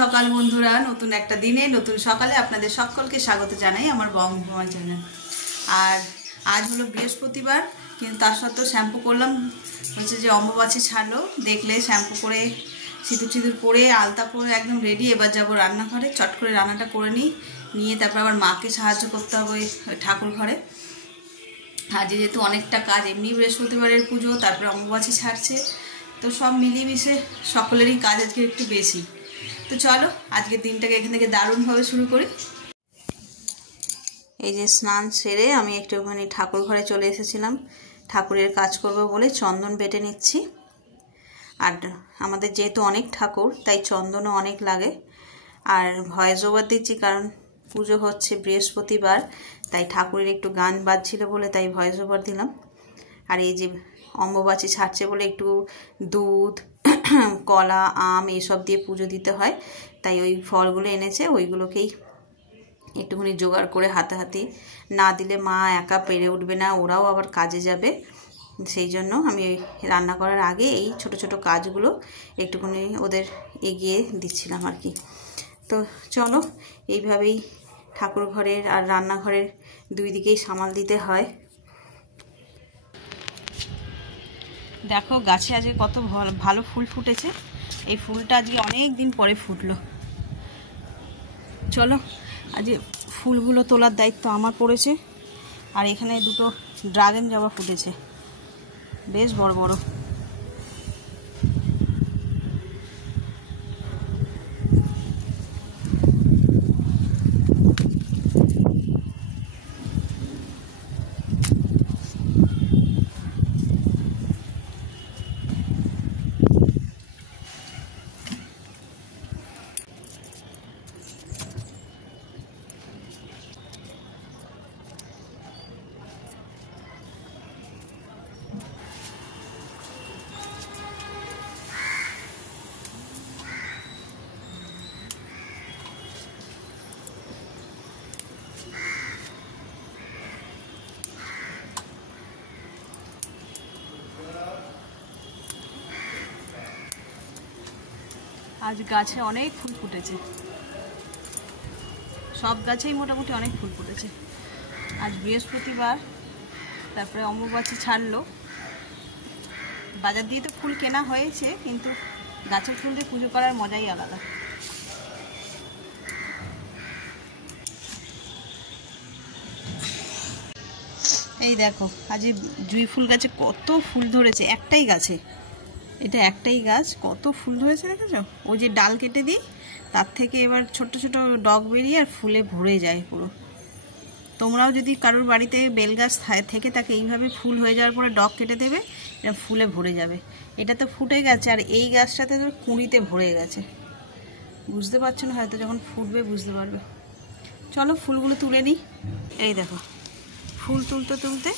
সকাল বন্ধুরা, নতুন একটা দিনে নতুন সকালে আপনাদের সকলকে স্বাগত জানাই আমার বঙ্গভূমা চ্যানেল। আর আজ হলো বৃহস্পতিবার, কিন্তু তার সত্ত্বেও শ্যাম্পু করলাম। হচ্ছে যে অম্বুবাচী ছাড়লো, দেখলে শ্যাম্পু করে সিঁদুর পরে আলতা পরে একদম রেডি। এবার যাবো রান্নাঘরে, চট করে রান্নাটা করে নিয়ে তারপর আবার মাকে সাহায্য করতে হবে ওই ঠাকুর ঘরে। আজ যেহেতু অনেকটা কাজ, এমনি বৃহস্পতিবারের পুজো, তারপরে অম্বুবাচী ছাড়ছে, তো সব মিলিয়ে মিশে সকলেরই কাজ আজকে একটু বেশি। তো চলো আজকের দিনটাকে এখান থেকে দারুণভাবে শুরু করি। এই যে স্নান সেরে আমি একটুখানি ঠাকুর ঘরে চলে এসেছিলাম, ঠাকুরের কাজ করব বলে চন্দন বেটে নিচ্ছি। আর আমাদের যেহেতু অনেক ঠাকুর, তাই চন্দনও অনেক লাগে। আর ভয়েস ওভার দিচ্ছি কারণ পুজো হচ্ছে বৃহস্পতিবার, তাই ঠাকুরের একটু গান বাজছিল বলে তাই ভয়েস ওভার দিলাম। আর এই যে অম্বুবাচী ছাড়ছে বলে একটু দুধ, কলা, আম এসব দিয়ে পুজো দিতে হয়, তাই ওই ফলগুলো এনেছে, ওইগুলোকেই একটুখানি জোগাড় করে হাতাহাতি না দিলে মা একা পেরে উঠবে না, ওরাও আবার কাজে যাবে। সেই জন্য আমি রান্না করার আগে এই ছোট ছোট কাজগুলো একটুখানি ওদের এগিয়ে দিচ্ছিলাম আর কি। তো চলো, এইভাবেই ঠাকুর ঘরের আর রান্নাঘরের দুই দিকেই সামাল দিতে হয়। দেখো গাছে আজকে কত ভালো ফুল ফুটেছে। এই ফুলটা আজকে অনেক দিন পরে ফুটলো। চলো, আজকে ফুলগুলো তোলার দায়িত্ব আমার পড়েছে। আর এখানে দুটো ড্রাগন জবা ফুটেছে, বেশ বড় বড়। আজ গাছে অনেক ফুল ফুটেছে, সব গাছেই মোটামুটি অনেক ফুল ফুটেছে। আজ বৃহস্পতিবার, তারপরে অম্বুবাচী ছাড়লো। বাজার দিয়ে তো ফুল কেনা হয়েছে, কিন্তু গাছের ফুল দিয়ে পুজো করার মজাই আলাদা। এই দেখো আজ জুঁই ফুল গাছে কত ফুল ধরেছে, একটাই গাছে, এটা একটাই গাছ, কত ফুল ধরেছে দেখেছো। ওই যে ডাল কেটে দিই, তার থেকে এবার ছোট ছোট ডগ বেরিয়ে আর ফুলে ভরে যায় পুরো। তোমরাও যদি কারোর বাড়িতে বেল গাছ থেকে থাকে, এইভাবে ফুল হয়ে যাওয়ার পরে ডগ কেটে দেবে, এটা ফুলে ভরে যাবে। এটা তো ফুটে গেছে, আর এই গাছটাতে তো কুঁড়িতে ভরে গেছে। বুঝতে পারছো না হয়তো, যখন ফুটবে বুঝতে পারবে। চলো ফুলগুলো তুলে নিই। এই দেখো ফুল তুলতে তুলতে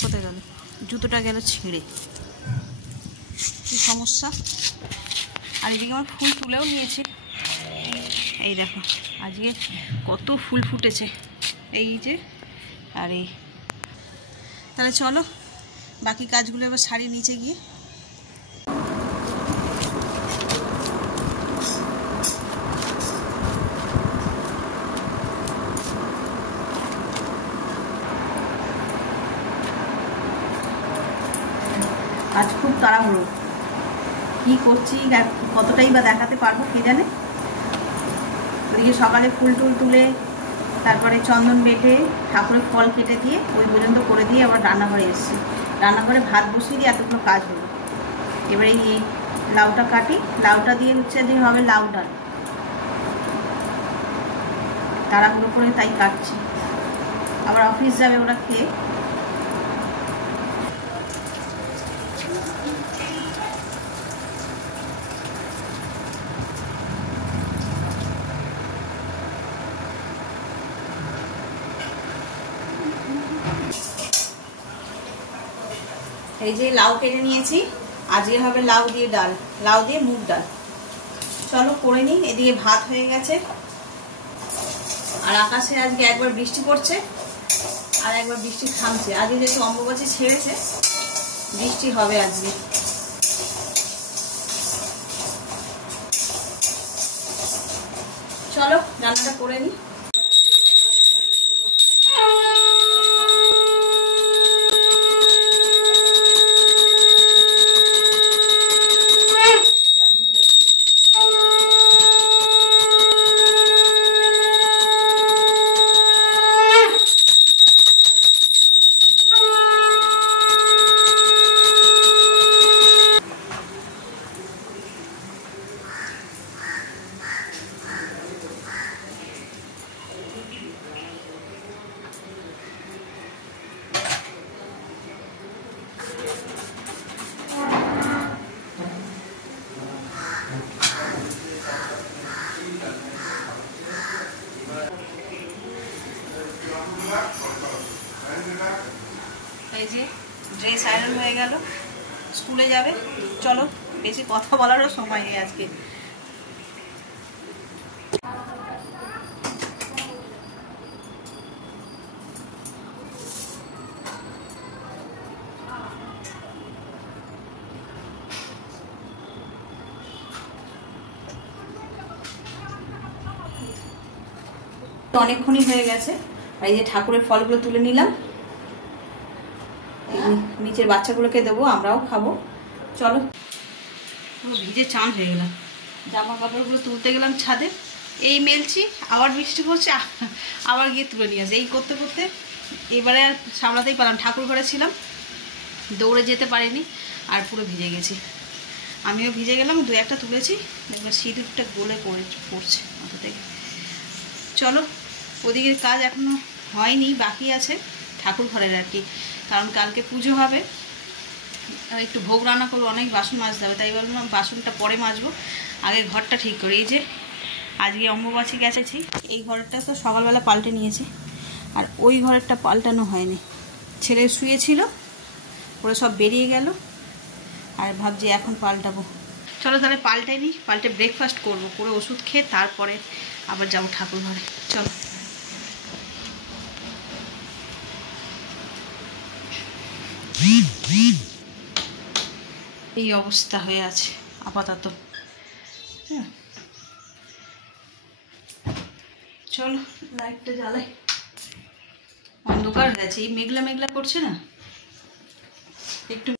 কোথায় গেল, জুতোটা গেল ছিঁড়ে, কি সমস্যা। আর এদিকে আমার ফুল তুলেও নিয়েছি। এই দেখো আজকে কত ফুল ফুটেছে, এই যে। আর এই তাহলে চলো বাকি কাজগুলো এবার সারি নিচে গিয়ে। আজ খুব তাড়াহুড়ো, কি করছি কতটাই বা দেখাতে পারবো কে জানে। ওদিকে সকালে ফুল টুল তুলে, তারপরে চন্দন বেটে, ঠাকুরের ফল কেটে দিয়ে ওই পর্যন্ত করে দিয়ে আবার রান্নাঘরে এসেছি। রান্নাঘরে ভাত বসিয়ে দিয়ে এতগুলো কাজ হলো। এবারে এই লাউটা কাটি, লাউটা দিয়ে হচ্ছে দিয়ে হবে লাউ ডাল। তাড়াহুড়ো করে তাই কাটছি, আবার অফিস যাবে ওরা খেয়ে। এই যে লাউ কেটে নিয়েছি, আজকে হবে লাউ দিয়ে ডাল, লাউ দিয়ে মুগ ডাল। চলো করে নিই। এদিকে ভাত হয়ে গেছে, আর আকাশে আজকে একবার বৃষ্টি পড়ছে আর একবার বৃষ্টি থামছে। আজকে যেহেতু অম্বুবাচী ছেড়েছে, বৃষ্টি হবে আজকে। চলো রান্নাটা করে নিই। এই যে ড্রেস আয়রন হয়ে গেল, স্কুলে যাবে। চলো, বেশি কথা বলারও সময় নেই আজকে। অনেকক্ষণই হয়ে গেছে। আর এই যে ঠাকুরের ফলগুলো তুলে নিলাম, নিচের বাচ্চাগুলোকে দেবো, আমরাও খাবো। চলো, ভিজে চান হয়ে গেলাম। জামা কাপড়গুলো তুলতে গেলাম ছাদে, এই মেলছি, আবার বৃষ্টি পড়ছে, আবার গিয়ে তুলে নিয়ে আসে। এই করতে করতে এবারে আর সামলাতেই পারলাম। ঠাকুর ঘরে ছিলাম, দৌড়ে যেতে পারিনি, আর পুরো ভিজে গেছি। আমিও ভিজে গেলাম, দু একটা তুলেছি, এবার সিঁদুরটা গলে পড়ছে মাথা থেকে। চলো, ওদিকের কাজ এখনো হয়নি, বাকি আছে ঠাকুর ঘরের আর কি, কারণ কালকে পুজো হবে, একটু ভোগ রান্না করবো, অনেক বাসন মাজতে হবে, তাই বললাম বাসনটা পরে মাজবো, আগে ঘরটা ঠিক করি। এই যে আজকে অম্বুবাচী গেছেছি, এই ঘরটা তো সকালবেলা পাল্টে নিয়েছি, আর ওই ঘরেরটা পাল্টানো হয়নি। ছেলে শুয়েছিল, ওরা সব বেরিয়ে গেল, আর ভাবছি এখন পাল্টাবো। চলো তাহলে পাল্টাই নিই, পাল্টে ব্রেকফাস্ট করবো, করে ওষুধ খেয়ে তারপরে আবার যাবো ঠাকুর ঘরে। চলো। এই অবস্থা হয়ে আছে আপাতত। হ্যাঁ, চলো লাইটটা জ্বালাই, অন্ধকার হয়ে আছে, এই মেঘলা মেঘলা করছে না একটু।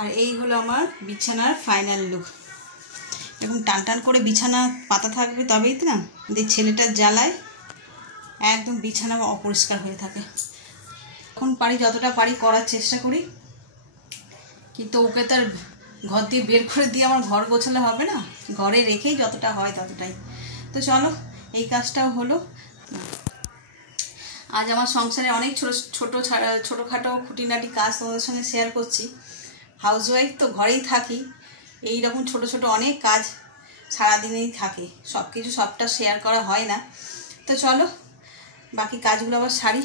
আর এই হলো আমার বিছানার ফাইনাল লুক। এরকম টান টান করে বিছানা পাতা থাকবে, তবেই তো না ছেলেটার জ্বালায় একদম বিছানা অপরিষ্কার হয়ে থাকে। এখন পারি, যতটা পারি করার চেষ্টা করি, কিন্তু ওকে তার ঘর দিয়ে বের করে দিয়ে আমার ঘর গোছালে হবে না, ঘরে রেখেই যতটা হয় ততটাই। তো চলো, এই কাজটাও হলো। আজ আমার সংসারে অনেক ছোটোখাটো খুঁটিনাটি কাজ তোমাদের সঙ্গে শেয়ার করছি। হাউসওয়াইফ তো, ঘরেই থাকি, এই রকম ছোটো ছোটো অনেক কাজ সারাদিনেই থাকে, সব কিছু সবটা শেয়ার করা হয় না। তো চলো বাকি কাজগুলো আবার সারি।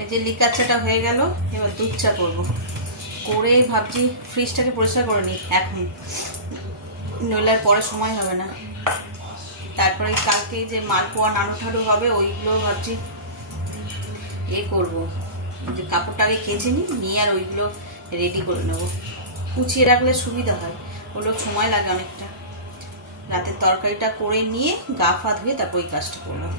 এই যে লিকার চাটা হয়ে গেল, এবার দুধ চা করবো। করে ভাবছি ফ্রিজটাকে পরিষ্কার করে নিই এখন, নইলে আর পরে সময় হবে না। তারপরে কালকে যে মালপোয়া নাড়ু ঠাড়ু হবে ওইগুলো ভাবছি করবো, যে কাপড়টাকে কেচে নিয়ে আর ওইগুলো রেডি করে নেবো। কুচিয়ে রাখলে সুবিধা হয়, ওগুলো সময় লাগে অনেকটা। রাতের তরকারিটা করে নিয়ে গা ফা ধুয়ে তারপর ওই কাজটা করলাম।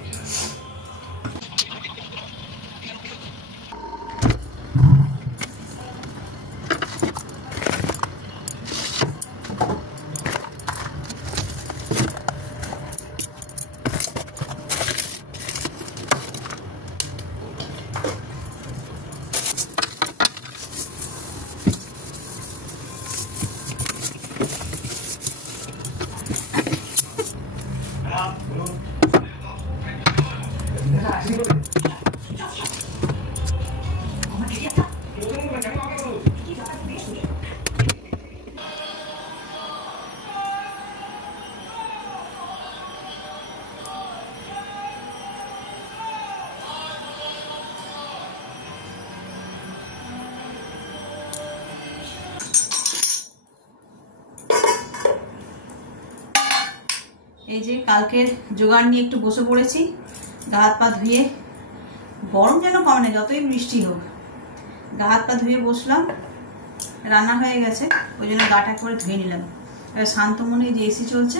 এই যে কালকের জোগাড় নিয়ে একটু বসে পড়েছি, গা হাত পা ধুয়ে। গরম যেন কমে না, যতই বৃষ্টি হোক। গা হাত পা ধুয়ে বসলাম, রান্না হয়ে গেছে, ওই জন্য গাটা করে ধুয়ে নিলাম। এবার শান্ত মনে যে এসি চলছে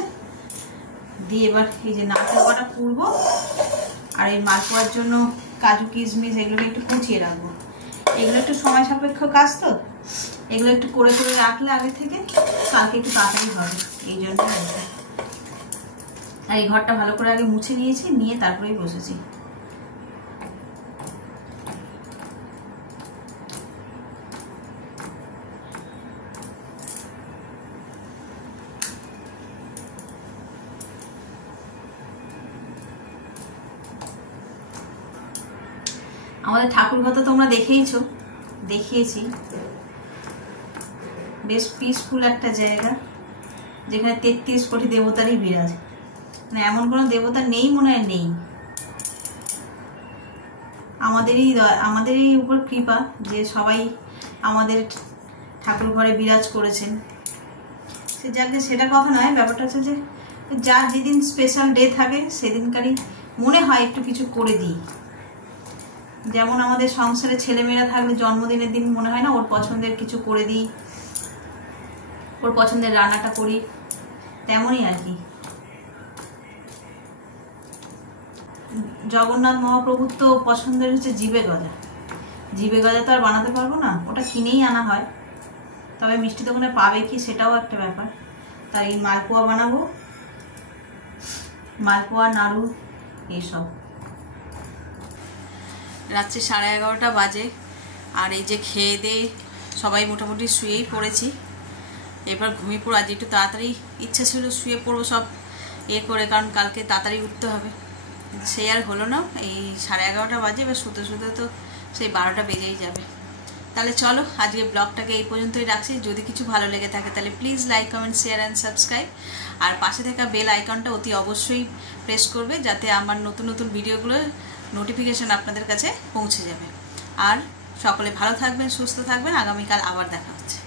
দিয়ে এবার এই যে নারকেল কটা পুড়বো, আর এই মালপোয়ার জন্য কাজু কিশমিশ এগুলোকে একটু কুচিয়ে রাখবো। এগুলো একটু সময় সাপেক্ষ কাজ তো, এগুলো একটু করে করে রাখলে আগে থেকে কালকে একটু তাড়াতাড়ি হবে, এই জন্য। আর এই ঘরটা ভালো করে আগে মুছে নিয়েছি, নিয়ে তারপরেই বসেছি। আমাদের ঠাকুর ঘর তো তোমরা দেখিয়েছি, বেশ পিসফুল একটা জায়গা, যেখানে 33 কোটি দেবতারই বিরাজ। মানে এমন কোনো দেবতা নেই, মনে হয় নেই। আমাদেরই উপর কৃপা যে সবাই আমাদের ঠাকুর ঘরে বিরাজ করেছেন। সে যাকে সেটা কথা নয়, ব্যাপারটা হচ্ছে যে যার যেদিন স্পেশাল ডে থাকে সেদিনকারই মনে হয় একটু কিছু করে দিই। যেমন আমাদের সংসারে ছেলেমেয়েরা থাকলে জন্মদিনের দিন মনে হয় না ওর পছন্দের কিছু করে দিই, ওর পছন্দের রান্নাটা করি, তেমনই আর কি। জগন্নাথ মহাপ্রভুর তো পছন্দের হচ্ছে জিভে গজা। জিভে গজা তো আর বানাতে পারবো না, ওটা কিনেই আনা হয়। তবে মিষ্টি দোকানে পাবে কি সেটাও একটা ব্যাপার। তাই এই মালপোয়া বানাবো, মালপোয়া নাড়ু এইসব। রাত্রি 11:30 বাজে, আর এই যে খেয়ে দিয়ে সবাই মোটামুটি শুয়েই পড়েছি। এবার ঘুমিয়ে পড়ো, আজ একটু তাড়াতাড়ি ইচ্ছা ছিল শুয়ে পড়বো সব করে, কারণ কালকে তাড়াতাড়ি উঠতে হবে। সেই আর হলো না, এই 11:30 বাজে। এবার শুতে শুতে তো সেই 12টা বেজেই যাবে। তাহলে চলো আজকে ব্লগটাকে এই পর্যন্তই রাখছি। যদি কিছু ভালো লেগে থাকে তাহলে please like, comment, share and subscribe. আর পাশে থাকা বেল আইকনটা অতি অবশ্যই প্রেস করবে, যাতে আমার নতুন নতুন ভিডিওগুলোর নোটিফিকেশান আপনাদের কাছে পৌঁছে যাবে। আর সকলে ভালো থাকবেন, সুস্থ থাকবেন। আগামীকাল আবার দেখা হচ্ছে।